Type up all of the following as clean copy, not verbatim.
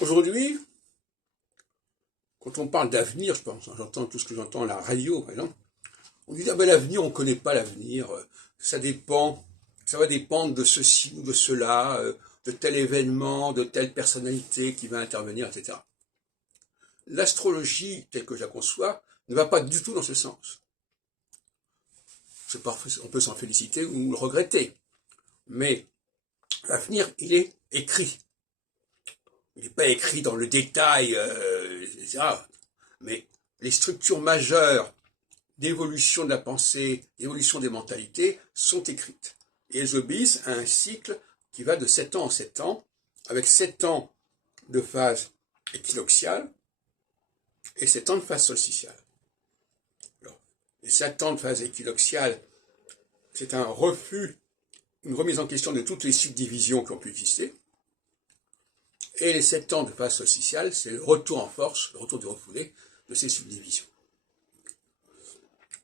Aujourd'hui, quand on parle d'avenir, je pense, j'entends tout ce que j'entends à la radio, par exemple, on dit, ah ben l'avenir, on ne connaît pas l'avenir, ça dépend, ça va dépendre de ceci ou de cela, de tel événement, de telle personnalité qui va intervenir, etc. L'astrologie, telle que je la conçois, ne va pas du tout dans ce sens. On peut s'en féliciter ou le regretter, mais l'avenir, il est écrit. Il n'est pas écrit dans le détail, etc. Mais les structures majeures d'évolution de la pensée, d'évolution des mentalités sont écrites. Et elles obéissent à un cycle qui va de 7 ans en 7 ans, avec 7 ans de phase équinoxiale et 7 ans de phase solsticiale. Alors, les 7 ans de phase équinoxiale, c'est un refus, une remise en question de toutes les subdivisions qui ont pu exister. Et les 7 ans de phase solsticiale, c'est le retour en force, le retour du refoulé de ces subdivisions.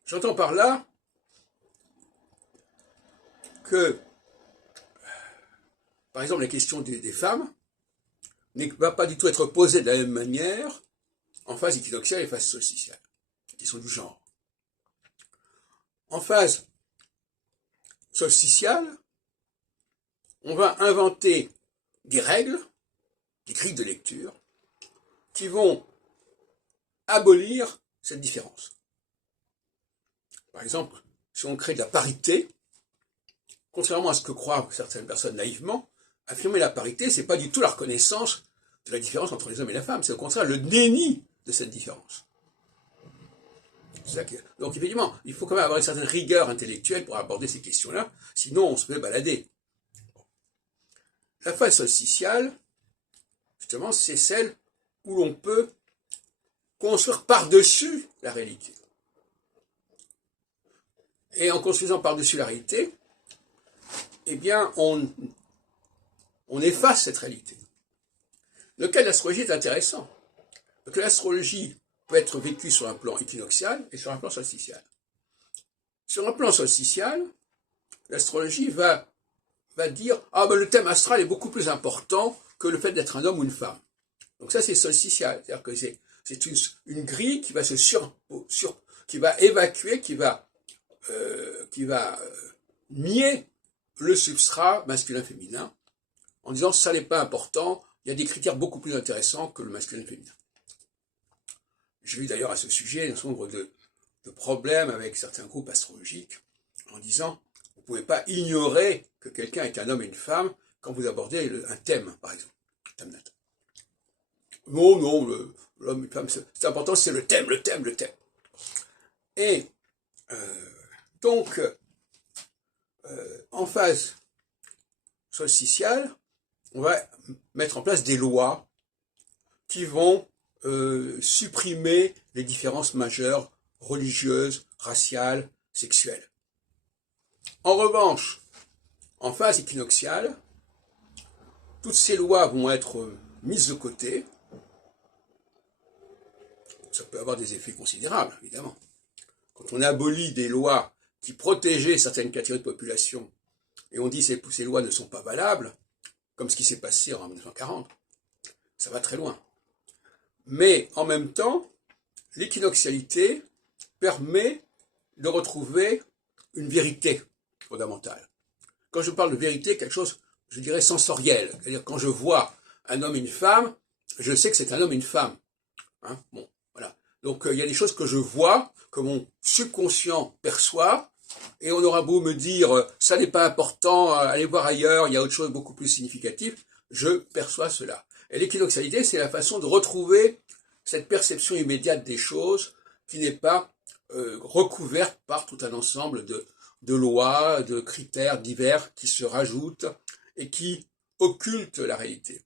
J'entends par là que, par exemple, la question des femmes ne va pas du tout être posée de la même manière en phase équinoxiale et phase solsticiale, qui sont du genre. En phase solsticiale, on va inventer des règles, des grilles de lecture, qui vont abolir cette différence. Par exemple, si on crée de la parité, contrairement à ce que croient certaines personnes naïvement, affirmer la parité, c'est pas du tout la reconnaissance de la différence entre les hommes et la femme, c'est au contraire le déni de cette différence. Donc évidemment, il faut quand même avoir une certaine rigueur intellectuelle pour aborder ces questions-là, sinon on se fait balader. La phase solsticiale, justement, c'est celle où l'on peut construire par-dessus la réalité. Et en construisant par-dessus la réalité, eh bien, on efface cette réalité. Le cas de l'astrologie est intéressant, parce que l'astrologie peut être vécue sur un plan équinoxial et sur un plan solsticial. Sur un plan solsticial, l'astrologie va dire « Ah ben le thème astral est beaucoup plus important que le fait d'être un homme ou une femme ». Donc ça c'est solsticial, c'est-à-dire que c'est une grille qui va qui va évacuer, qui va nier le substrat masculin-féminin en disant ça n'est pas important, il y a des critères beaucoup plus intéressants que le masculin-féminin. J'ai eu d'ailleurs à ce sujet un certain nombre de problèmes avec certains groupes astrologiques en disant vous ne pouvez pas ignorer que quelqu'un est un homme et une femme quand vous abordez un thème, par exemple. Thème natal. Non, l'homme et une femme, c'est important, c'est le thème. Et donc, en phase solsticiale, on va mettre en place des lois qui vont supprimer les différences majeures religieuses, raciales, sexuelles. En revanche, en phase équinoxiale, toutes ces lois vont être mises de côté. Ça peut avoir des effets considérables, évidemment. Quand on abolit des lois qui protégeaient certaines catégories de population et on dit que ces lois ne sont pas valables, comme ce qui s'est passé en 1940, ça va très loin. Mais en même temps, l'équinoxialité permet de retrouver une vérité fondamentale. Quand je parle de vérité, quelque chose, je dirais, sensoriel. C'est-à-dire quand je vois un homme et une femme, je sais que c'est un homme et une femme. Hein, bon, voilà. Donc il y a des choses que je vois, que mon subconscient perçoit, et on aura beau me dire ça n'est pas important, allez voir ailleurs, il y a autre chose beaucoup plus significative, je perçois cela. Et l'équinoxialité, c'est la façon de retrouver cette perception immédiate des choses qui n'est pas recouverte par tout un ensemble de lois, de critères divers qui se rajoutent et qui occultent la réalité.